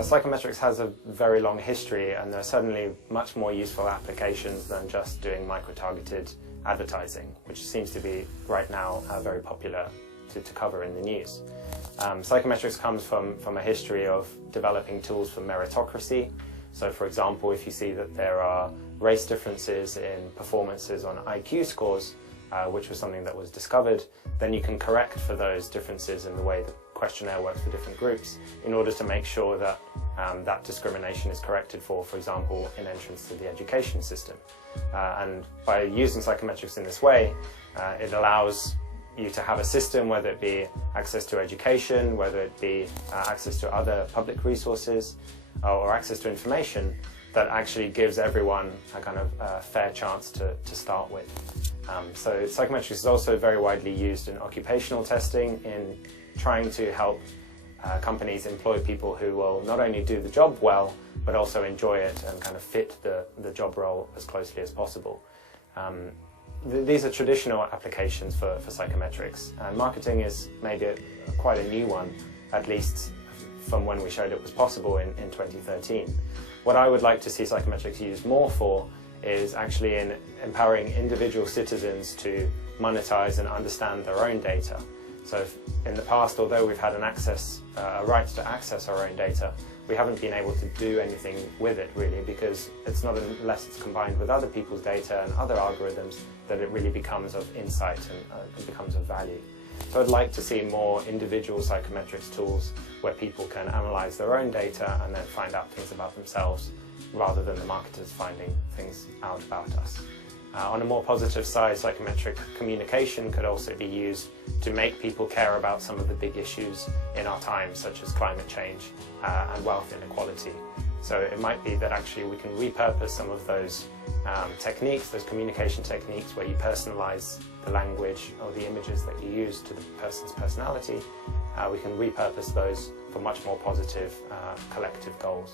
Psychometrics has a very long history, and there are certainly much more useful applications than just doing micro-targeted advertising, which seems to be right now very popular to cover in the news. Psychometrics comes from a history of developing tools for meritocracy. So for example, if you see that there are race differences in performances on IQ scores, which was something that was discovered, then you can correct for those differences in the way the questionnaire works for different groups in order to make sure that that discrimination is corrected for example, in entrance to the education system. And by using psychometrics in this way, it allows you to have a system, whether it be access to education, whether it be access to other public resources, or access to information that actually gives everyone a kind of fair chance to start with. So psychometrics is also very widely used in occupational testing, in trying to help companies employ people who will not only do the job well, but also enjoy it and kind of fit the job role as closely as possible. These are traditional applications for psychometrics, and marketing is maybe quite a new one, at least from when we showed it was possible in 2013. What I would like to see psychometrics used more for is actually in empowering individual citizens to monetize and understand their own data. So in the past, although we've had a right to access our own data, we haven't been able to do anything with it really, because it's not unless it's combined with other people's data and other algorithms that it really becomes of insight and becomes of value. So I'd like to see more individual psychometrics tools where people can analyze their own data and then find out things about themselves, rather than the marketers finding things out about us. On a more positive side, psychometric communication could also be used to make people care about some of the big issues in our time, such as climate change and wealth inequality. So it might be that actually we can repurpose some of those techniques, those communication techniques where you personalize the language or the images that you use to the person's personality. We can repurpose those for much more positive collective goals.